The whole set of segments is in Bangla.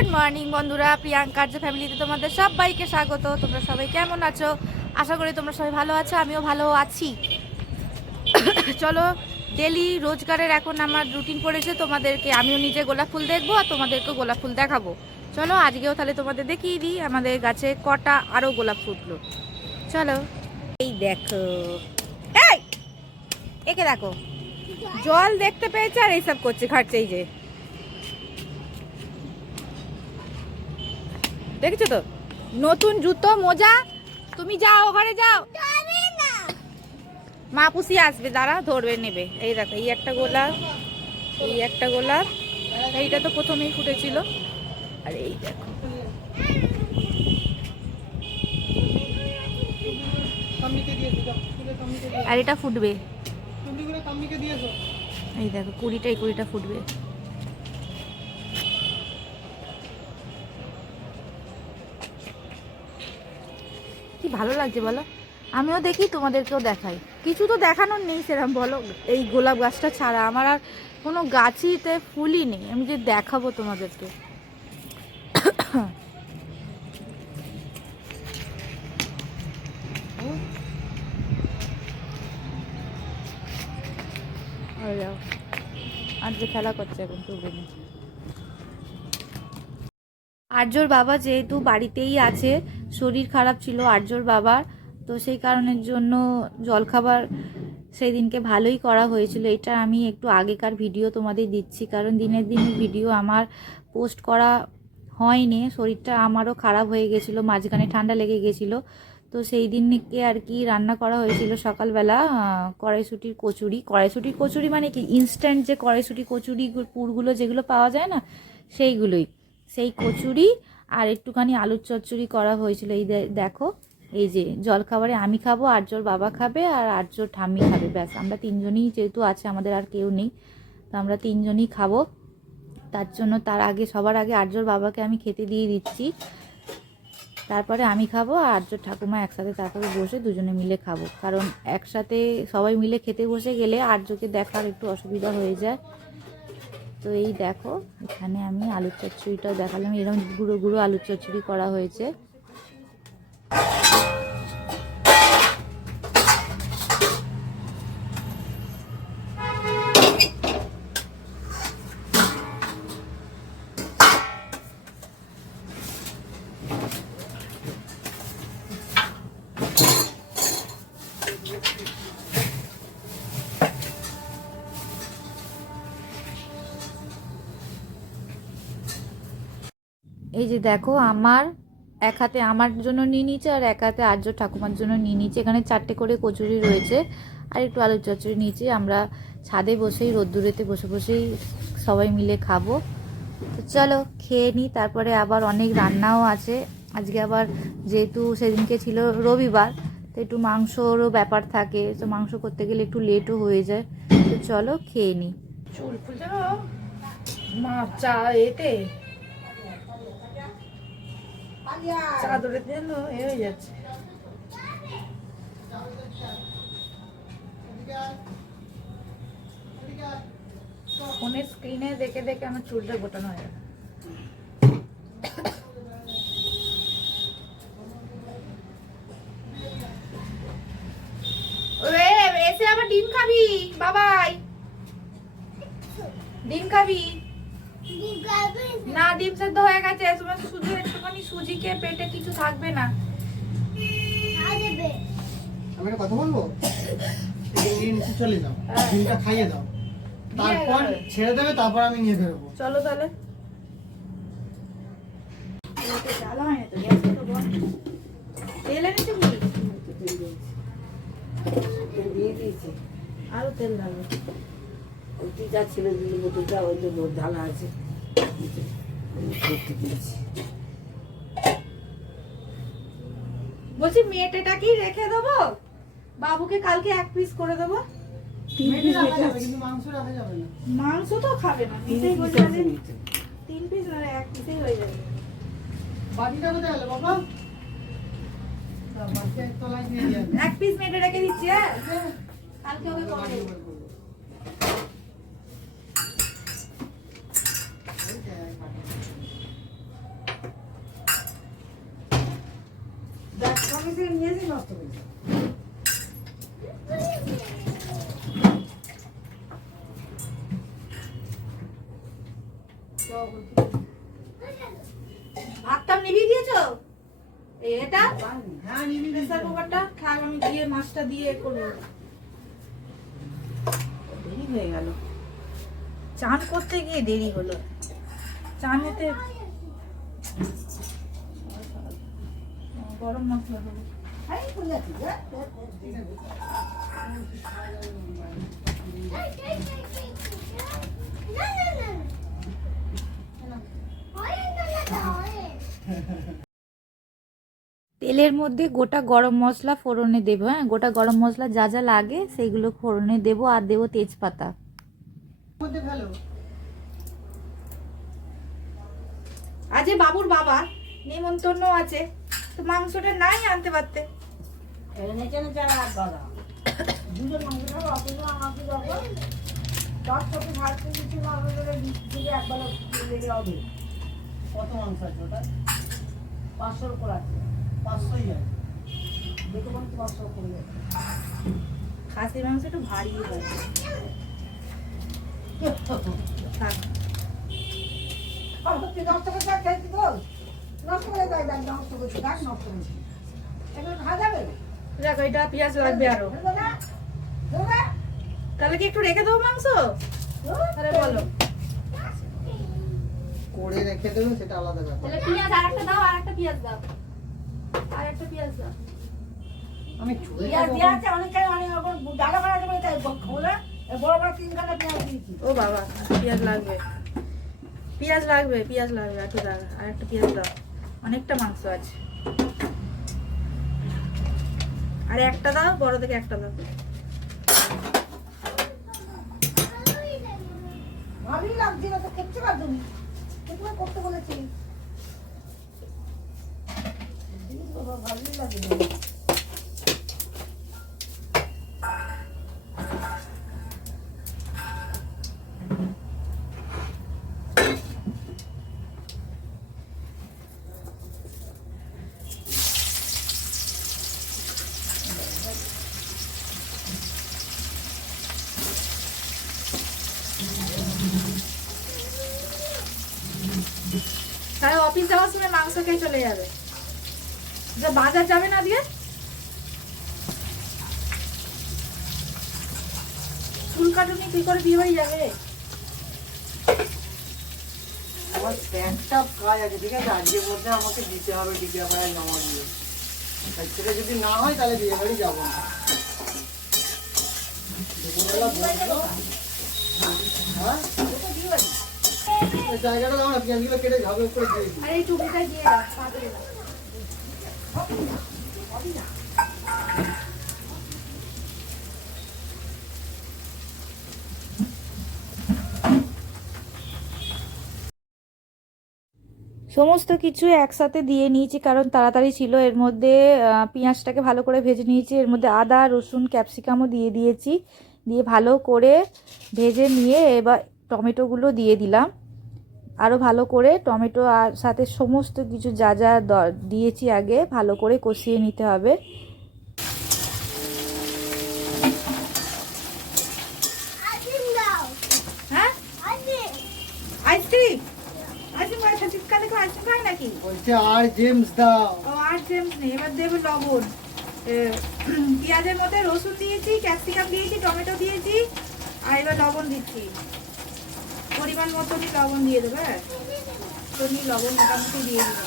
গুড মর্নিং বন্ধুরা, প্রিয়াঙ্কার যে ফ্যামিলিতে তোমাদের সবাইকে স্বাগত। তোমরা সবাই কেমন আছো? আশা করি তোমরা সবাই ভালো আছো, আমিও ভালো আছি। চলো, ডেলি রোজগারের এখন আমার রুটিন পড়েছে। তোমাদেরকে আমিও নিজে গোলাপ ফুল দেখবো আর তোমাদেরকেও গোলাপ ফুল দেখাবো। চলো আজকেও তাহলে তোমাদের দেখিয়ে দিই আমাদের গাছে কটা আরও গোলাপ ফুটলো। চলো, এই দেখো, এই একে দেখো, জল দেখতে পেয়েছে আর এইসব করছে, খাটছে। এই যে দেখেছো তো, নতুন জুতো মোজা। তুমি যাও, ঘরে যাও, মা পুষি আসবে, দাঁড়া, ধরবে, নেবে। এই দেখো, এই একটা গোলাপ, এই একটা গোলাপ, এইটা তো প্রথমেই ফুটেছিল। আর এই দেখো, আর এটা ফুটবে। এই দেখো, কুড়িটা ফুটবে। কি ভালো লাগছে বলো। আমিও দেখি, তোমাদেরকেও দেখাই। কিছু তো দেখানোর নেই সেরকম, বলো। এই গোলাপ গাছটা ছাড়া আমার আর কোনো গাছিতে ফুলই নেই, আমি যে দেখাবো তোমাদেরকে। আজকে খেলা করছে এখন চুবুনি। আর্যর বাবা যেহেতু বাড়িতেই আছে, শরীর খারাপ ছিল আর্যর বাবার, তো সেই কারণের জন্য জলখাবার সেই দিনকে ভালোই করা হয়েছিল। এটা আমি একটু আগেকার ভিডিও তোমাদের দিচ্ছি, কারণ দিনের দিন ভিডিও আমার পোস্ট করা হয়নি। শরীরটা আমারও খারাপ হয়ে গেছিলো, মাঝখানে ঠান্ডা লেগে গেছিলো। তো সেই দিনকে আর কি রান্না করা হয়েছিল সকালবেলা কড়াইশুঁটির কচুরি। কড়াইশুঁটির কচুরি মানে কি, ইনস্ট্যান্ট যে কড়াইশুঁটি কচুরি পুরগুলো যেগুলো পাওয়া যায় না, সেইগুলোই। সেই কচুরি আর একটুখানি আলুর চচ্চড়ি করা হয়েছিল। এই দেখো, এই যে জলখাবারে আমি খাবো, আর্যর বাবা খাবে আর আর্যর ঠাম্মি খাবে, ব্যাস। আমরা তিনজনই যেহেতু আছে, আমাদের আর কেউ নেই, তো আমরা তিনজনই খাবো। তার জন্য সবার আগে আর্যর বাবাকে আমি খেতে দিয়ে দিচ্ছি, তারপরে আমি খাবো আর আর্যর ঠাকুমা একসাথে তারপরে বসে দুজনে মিলে খাবো। কারণ একসাথে সবাই মিলে খেতে বসে গেলে আর্যকে দেখার একটু অসুবিধা হয়ে যায়। তো এই দেখো, এখানে আমি আলুর চচ্চড়িটাও দেখালাম, এরকম গুঁড়ো গুঁড়ো আলুর চচ্চড়ি করা হয়েছে। এই যে দেখো, আমার এক হাতে আমার জন্য নিয়ে নিয়েছে আর এক হাতে আর্য ঠাকুমার জন্য নিয়ে নিয়েছে। এখানে 4টে করে কচুরি রয়েছে আর একটু আলুর চচ্চড়ি নিয়েছি। আমরা ছাদে বসেই, রোদ্দুরেতে বসে বসেই সবাই মিলে খাবো। তো চলো খেয়ে নিই, তারপরে আবার অনেক রান্নাও আছে আজকে। আবার যেহেতু সেদিনকে ছিল রবিবার, তো একটু মাংসরও ব্যাপার থাকে, তো মাংস করতে গেলে একটু লেটও হয়ে যায়। তো চলো খেয়ে নিই। চুল ফুলছে চা এতে চাদরের জন্য হয়ে যাচ্ছে। ফোনের স্ক্রিনে দেখে দেখে আমার চুলটা গোটানো হয়ে গেল। এসে আবার ডিম খাবি বাবাই, ডিম খাবি না? ডিম সেদ্ধ হয়ে গেছে, তোমার শুধু একটুখানি সুজিকে পেটে কিছু থাকবে না। আমি একটা কথা বলবো, নিচে চলে যাও, ডিমটা খাইয়ে দাও, তারপর ছেড়ে দেবে, তারপর আমি নিয়ে বেরোবো। চলো তাহলে। তেল এনেছে কি? দিয়ে দিয়েছি, আরো তেল লাগবে। ওইটি যা ছিল দিলি বোতলটা, ওই যে ঢালা আছে, দিয়েছি। বলছি মেয়েটা কি রেখে দেবো, বাবুকে কালকে 1 পিস করে দেবো। 3 পিস রাখা যাবে, কিন্তু মাংস রাখা যাবে না। মাংস তো খাবে না, 3 পিসেই হয়ে পিস যাবে। আছে। 3 পিস না, 1 পিসেই হয়ে যাবে। বাটিটা কোথায় গেল বাবা? বাটিটা তলায় নিয়ে যাবে। 1 পিস মেয়েটা রেখে দিচ্ছি, হ্যাঁ, কালকে ওকে করে দেবো। আমি থেকে নিয়েছি নষ্ট করেছি। ভাতটা নিভিয়ে দিয়েছো? এটা হ্যাঁ নিবি প্রেসার কুকারটা থাক, আমি দিয়ে মাছটা দিয়ে করবো। দেরি হয়ে গেল, চান করতে গিয়ে দেরি হলো। চানেতে গরম মশলা দেবো। এই ফুলে আছে রে। তেলের মধ্যে গোটা গরম মশলা ফোড়নে দেবো। হ্যাঁ, গোটা গরম মশলা যা যা লাগে সেইগুলো ফোড়নে দেবো, আর দেবো তেজপাতা। মধ্যে ফেলো। আজ বাবুর বাবা নিমন্ত্রণ আছে, তো মাংসটা নাই আনতে পারতে। এনেছে না যারা রাত বাঁধা। দুজন মাংস খাবো, অথচ আমাকে যখন 10 কোটি ভাড়তে দিচ্ছিল আমাদের দিকে একবেলা লেগে হবে। কত মাংস আছে ওটা? 500 করে আছে। 500ই আছে। দেখো বলতে 500 করে যাচ্ছে। খাসির মাংস একটু ভারী হয়। থাক। আমার তুই নষ্ট করে দেখ চাইছি তো। নষ্ট করে দেয় দেখ নষ্ট করছি দেখ নষ্ট করছি। এগুলো খাওয়া যাবে? দেখো, এটা পেঁয়াজ লাগবে আরো। দেবো না? দেবো না? তাহলে কি একটু রেখে দেবো মাংস? তাহলে বলো। করে রেখে দেবে সেটা আলাদা ব্যাপার। তাহলে পেঁয়াজ আরেকটা দাও, আরেকটা পেঁয়াজ দাও, আরেকটা পেঁয়াজ দাও। আমি চুরি পেঁয়াজ দেওয়া আছে অনেকটাই, অনেক রকম ডালা করা যাবে তাই খোলা বড় বড় 3খানা পেঁয়াজ দিয়েছি। ও বাবা, পেঁয়াজ লাগবে, পেঁয়াজ লাগবে, পেঁয়াজ লাগবে। একটু দাও, আরেকটা পেঁয়াজ দাও, অনেকটা মাংস আছে। আর একটা দাও, বড় থেকে একটা দাও। ভালোই লাগছে না তো, খেতে পারতো নি কেটে করতে বলেছি। ভালোই লাগে তাহলে অফিস যাওয়ার সময় মাংস খেয়ে চলে যাবে, যে বাজার যাবে না দিয়ে। চুল কাটুনি কি করে বিয়ে হয়ে যাবে? আমার প্যান্টটা কাজ আছে, ঠিক আছে? আজকের মধ্যে আমাকে দিতে হবে টিকিয়াপাড়ায় জমা দিয়ে। আর সেটা যদি না হয় তাহলে বিয়ে বাড়ি যাবো না। দুপুরবেলা বসবো। হ্যাঁ ওই জায়গাটা দাও না, পেঁয়াজগুলো কেটে ঝাঁপে করে দিয়ে দিই। আর এই টুপিটা দিয়ে দাও, পাতলে দাও। সমস্ত কিছু একসাথে দিয়ে নিয়েছি, কারণ তাড়াতাড়ি ছিল। এর মধ্যে পেঁয়াজটাকে ভালো করে ভেজে নিয়েছি, এর মধ্যে আদা রসুন ক্যাপসিকামও দিয়ে দিয়েছি। দিয়ে ভালো করে ভেজে নিয়ে এবার টমেটোগুলো দিয়ে দিলাম। আরও ভালো করে টমেটো আর সাথে সমস্ত কিছু যা যা দিয়েছি আগে ভালো করে কষিয়ে নিতে হবে। হ্যাঁ, আইসক্রিম আইসক্রিম খায় নাকি? বলছে আর জেমস দাও। ও আর জেমস নেই, এবার দেবো লবণ। পেঁয়াজের মধ্যে রসুন দিয়েছি, ক্যাপসিকাম দিয়েছি, টমেটো দিয়েছি, আর এবার লবণ দিচ্ছি। পরিমাণ মতনই লবণ দিয়ে দেবো। হ্যাঁ, লবণ মোটামুটি দিয়ে দেবো।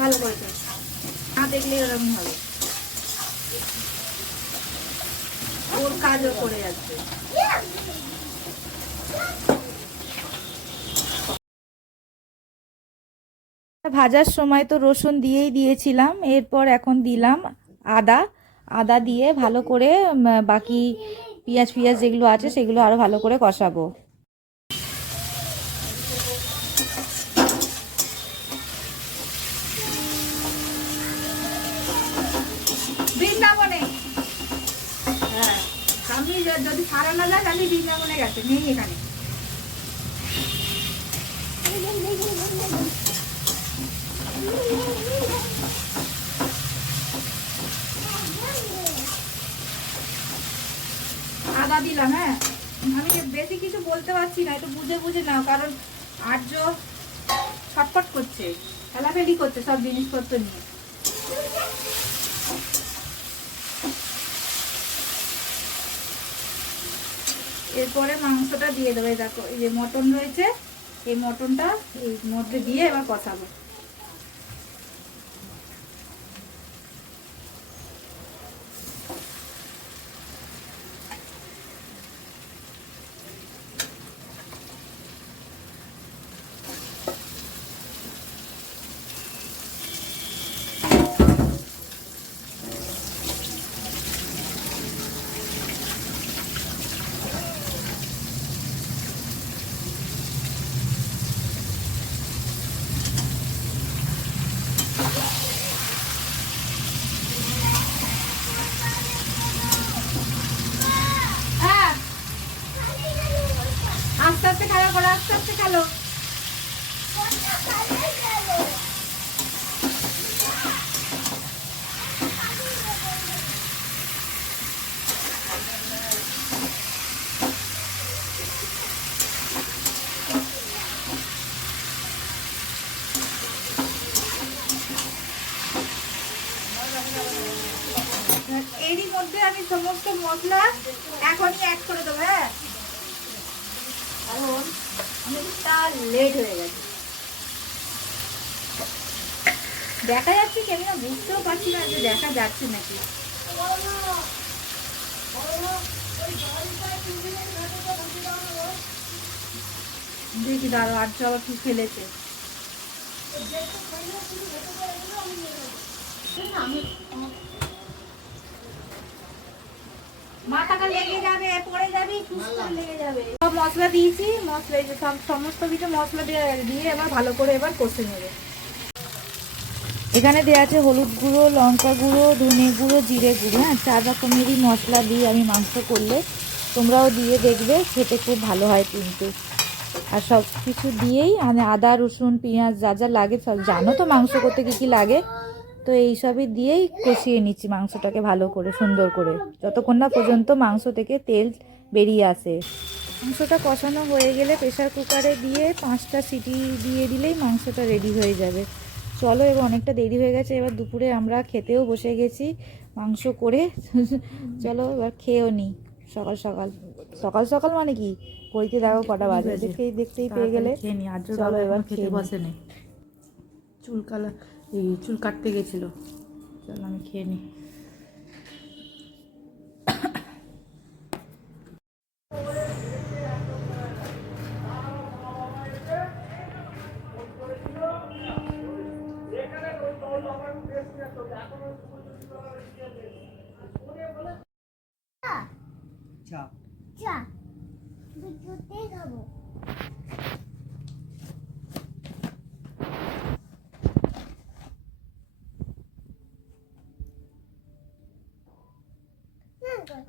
ভালো করেছে, না দেখলে এরকম হবে। ওর কাজও করে যাচ্ছে। ভাজার সময় তো রসুন দিয়েই দিয়েছিলাম, এরপর এখন দিলাম আদা। আদা দিয়ে ভালো করে বাকি পেঁয়াজ যেগুলো আছে সেগুলো আরো ভালো করে কষাবো। বৃন্দাবনে, হ্যাঁ, আমি যদি সারা না যায় তাহলে বৃন্দাবনে গেছে, নেই এখানে। বেশি কিছু বলতে পারছি না, একটু বুঝে বুঝে নাও, কারণ আর্য ছটফট করছে, ফেলাফেলি করছে সব জিনিসপত্র নিয়ে। এরপরে মাংসটা দিয়ে দেবে। দেখো এই যে মটন রয়েছে, এই মটনটা এই মধ্যে দিয়ে এবার কষাবো। হ্যাঁ, আস্তে আস্তে খেলো করো, আস্তে আস্তে খেলো। এরই মধ্যে আমি সমস্ত মশলা এখনই অ্যাড করে দেবো। হ্যাঁ, কারণ অনেকটা লেট হয়ে গেছে। দেখা যাচ্ছে কি আমি না বুঝতেও পারছি না যে দেখা যাচ্ছে নাকি। দেখি দাঁড়ো, আর আবার কি ফেলেছে। মাথাটা লেগে যাবে, পড়ে যাবে, লেগে যাবে। সব মশলা দিয়েছি, মশলা এই যে সমস্ত কিছু মশলা দিয়ে এবার ভালো করে এবার কষে নেবে। এখানে দেওয়া আছে হলুদ গুঁড়ো, লঙ্কা গুঁড়ো, ধনে গুঁড়ো, জিরে গুঁড়ো। হ্যাঁ, 4 রকমেরই মশলা দিয়ে আমি মাংস করলে তোমরাও দিয়ে দেখবে, খেতে খুব ভালো হয় কিন্তু। আর সব কিছু দিয়েই মানে আদা রসুন পেঁয়াজ যা যা লাগে সব জানো তো মাংস করতে কী কী লাগে, তো এইসবই দিয়েই কষিয়ে নিচ্ছি মাংসটাকে ভালো করে সুন্দর করে, যতক্ষণ না পর্যন্ত মাংস থেকে তেল বেরিয়ে আসে। মাংসটা কষানো হয়ে গেলে প্রেসার কুকারে দিয়ে 5টা সিটি দিয়ে দিলেই মাংসটা রেডি হয়ে যাবে। চলো, এবার অনেকটা দেরি হয়ে গেছে, এবার দুপুরে আমরা খেতেও বসে গেছি মাংস করে। চলো এবার খেয়েও নিই। সকাল সকাল সকাল সকাল মানে কি, ঘড়িতে দেখো কটা বাজে, দেখতেই পেয়ে গেলে। চলো এবার খেতে বসে নে। চুল কাটতে গেছিল। চলো আমি খেয়ে নিই।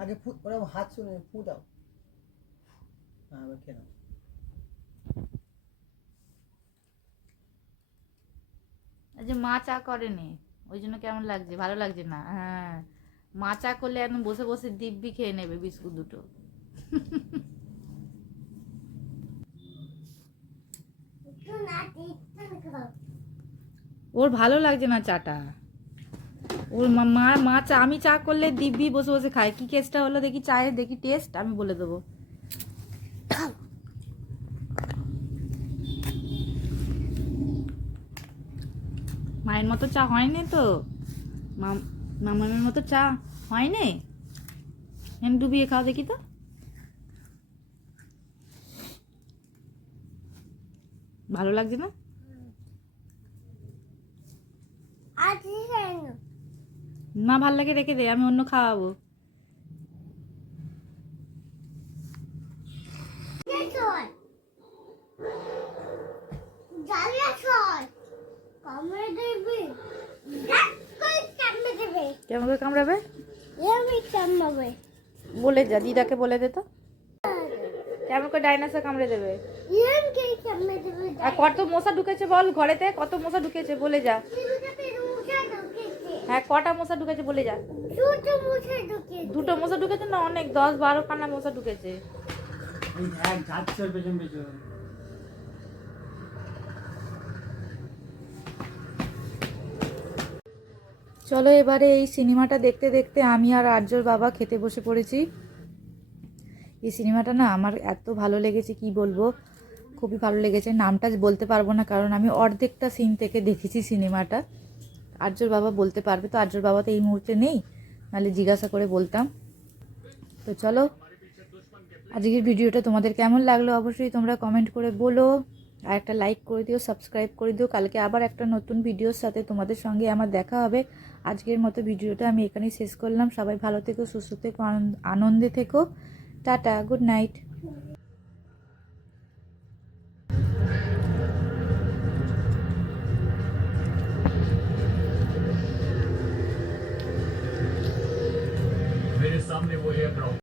আগে ওরা হাত শুনে ফু দাও। হ্যাঁ, আবার খেয়ে নাও। যে মা চা করেনি ওই জন্য কেমন লাগছে, ভালো লাগছে না। হ্যাঁ, মা চা করলে একদম বসে বসে দিব্যি খেয়ে নেবে বিস্কুট দুটো। ওর ভালো লাগছে না চাটা। ওর মা চা, আমি চা করলে দিব্যি বসে বসে খায়। কি কেসটা হলো দেখি, চায়ের দেখি টেস্ট আমি বলে দেবো। মায়ের মতো চা হয়নি তো, মামামের মতো চা হয়নি। আমি ডুবিয়ে খাও দেখি তো। ভালো লাগছে না? না ভাল লাগে রেখে দে, আমি অন্য খাওয়াবো। কেমন করে কামড়াবে বলে যা, দিদাকে বলে দে তো কেমন করে ডাইনোসর কামড়ে দেবে। আর কত মশা ঢুকেছে বল ঘরেতে, কত মশা ঢুকেছে বলে যা। হ্যাঁ, কটা মশা ঢুকেছে বলে যা। দুটো মশা ঢুকেছে না, অনেক 10-12 খানা মশা ঢুকেছে। এই দেখ যাচ্ছে ওর পেছন পেছন। চলো এবারে এই সিনেমাটা দেখতে দেখতে আমি আর আর্যর বাবা খেতে বসে পড়েছি। এই সিনেমাটা না আমার এত ভালো লেগেছে কি বলবো, খুবই ভালো লেগেছে। নামটা বলতে পারবো না কারণ আমি অর্ধেকটা সিন থেকে দেখেছি সিনেমাটা। আর্যর বাবা বলতে পারবে, তো আর্যর বাবা তো এই মুহূর্তে নেই, নাহলে জিজ্ঞাসা করে বলতাম। তো চলো, আজকের ভিডিওটা তোমাদের কেমন লাগলো অবশ্যই তোমরা কমেন্ট করে বলো, আর একটা লাইক করে দিও, সাবস্ক্রাইব করে দিও। কালকে আবার একটা নতুন ভিডিওর সাথে তোমাদের সঙ্গে আমার দেখা হবে। আজকের মতো ভিডিওটা আমি এখানেই শেষ করলাম। সবাই ভালো থেকো, সুস্থ থেকো, আনন্দে থেকো। Tata, good night. मेरे सामने वो एयर